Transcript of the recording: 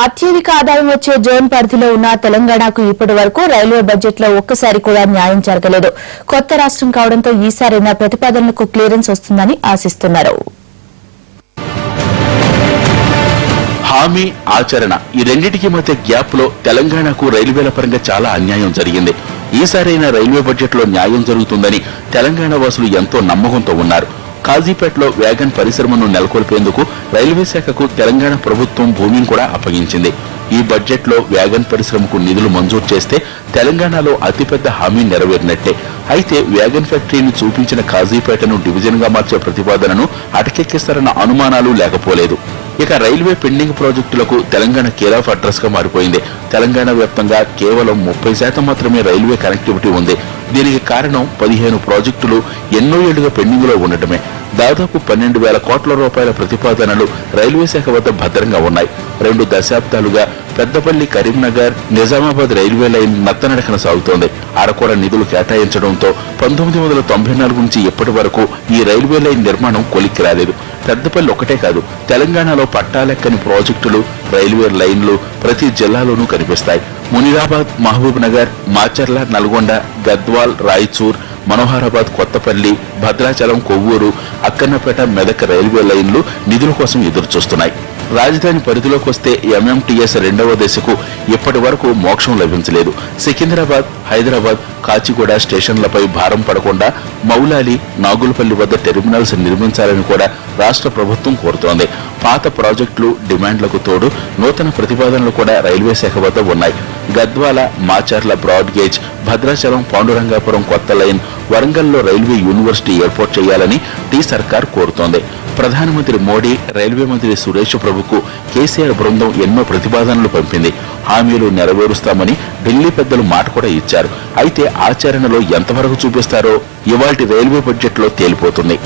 అత్యధిక ఆదాయం వచ్చే జోన్ పరిధిలో ఉన్న తెలంగాణకు ఇప్పటి వరకు రైల్వే బడ్జెట్లో ఒక్కసారి కూడా న్యాయం జరగలేదు. కొత్త రాష్ట్రం కావడంతో ఈసారైనా ప్రతిపాదనలకు క్లియరెన్స్ వస్తుందని ఆశిస్తున్నారు. హామీ, ఆచరణ ఈ రెండింటికి మధ్య గ్యాప్ లో తెలంగాణకు రైల్వేల పరంగా చాలా అన్యాయం జరిగింది. ఈసారైనా రైల్వే బడ్జెట్ లో న్యాయం జరుగుతుందని తెలంగాణ వాసులు ఎంతో నమ్మకంతో ఉన్నారు. కాజీపేటలో వ్యాగన్ పరిశ్రమను నెలకొల్పేందుకు రైల్వే శాఖకు తెలంగాణ ప్రభుత్వం భూమిని కూడా అప్పగించింది. ఈ బడ్జెట్ లో వ్యాగన్ పరిశ్రమకు నిధులు మంజూరు చేస్తే తెలంగాణలో అతిపెద్ద హామీ నెరవేరినట్టే. అయితే వ్యాగన్ ఫ్యాక్టరీని చూపించిన కాజీపేటను డివిజన్ గా మార్చే ప్రతిపాదనను అటకెక్కిస్తారన్న అనుమానాలు లేకపోలేదు. ఇక రైల్వే పెండింగ్ ప్రాజెక్టులకు తెలంగాణ కేర్ ఆఫ్ అడ్రస్ గా మారిపోయింది. తెలంగాణ వ్యాప్తంగా కేవలం 30% మాత్రమే రైల్వే కనెక్టివిటీ ఉంది. దీనికి కారణం 15 ప్రాజెక్టులు ఎన్నో ఏళ్లుగా పెండింగ్ లో ఉండటమే. దాదాపు 12,000 కోట్ల రూపాయల ప్రతిపాదనలు రైల్వే శాఖ వద్ద భద్రంగా ఉన్నాయి. 2 దశాబ్దాలుగా పెద్దపల్లి, కరీంనగర్, నిజామాబాద్ రైల్వే లైన్ నత్తనడకన సాగుతోంది. అరకొర నిధులు కేటాయించడంతో 1994 నుంచి ఇప్పటి వరకు ఈ రైల్వే లైన్ నిర్మాణం కొలిక్కి రాలేదు. పెద్దపల్లి ఒకటే కాదు, తెలంగాణలో పట్టాలెక్కని ప్రాజెక్టులు, రైల్వే లైన్లు ప్రతి జిల్లాలోనూ కనిపిస్తాయి. మునిరాబాద్, మహబూబ్ నగర్, మాచర్ల, నల్గొండ, గద్వాల్, రాయచూర్, మనోహరాబాద్, కొత్తపల్లి, భద్రాచలం, కొవ్వూరు, అక్కన్నపేట, మెదక్ రైల్వే లైన్లు నిధుల కోసం ఎదురుచూస్తున్నాయి. రాజధాని పరిధిలోకి వస్తే ఎంఎంటీఎస్ 2వ దశకు ఇప్పటి వరకు మోక్షం లభించలేదు. సికింద్రాబాద్, హైదరాబాద్, కాచిగూడ స్టేషన్లపై భారం పడకుండా మౌలాలి, నాగులపల్లి వద్ద టెర్మినల్స్ నిర్మించాలని కూడా రాష్ట్ర ప్రభుత్వం కోరుతోంది. పాత ప్రాజెక్టులు డిమాండ్లకు తోడు నూతన ప్రతిపాదనలు కూడా రైల్వే శాఖ వద్ద ఉన్నాయి. గద్వాల, మాచర్ల బ్రాడ్ గేజ్, భద్రాచలం, పాండురంగాపురం కొత్త లైన్, వరంగల్లో రైల్వే యూనివర్సిటీ ఏర్పాటు చేయాలని టీ సర్కార్ కోరుతోంది. ప్రధానమంత్రి మోడీ, రైల్వే మంత్రి సురేష్ ప్రభుకు కేసీఆర్ బృందం ఎన్నో ప్రతిపాదనలు పంపింది. హామీలు నెరవేరుస్తామని ఢిల్లీ పెద్దలు మాట కూడా ఇచ్చారు. అయితే ఆచరణలో ఎంతవరకు చూపిస్తారో ఇవాల్టి రైల్వే బడ్జెట్ లో తేలిపోతుంది.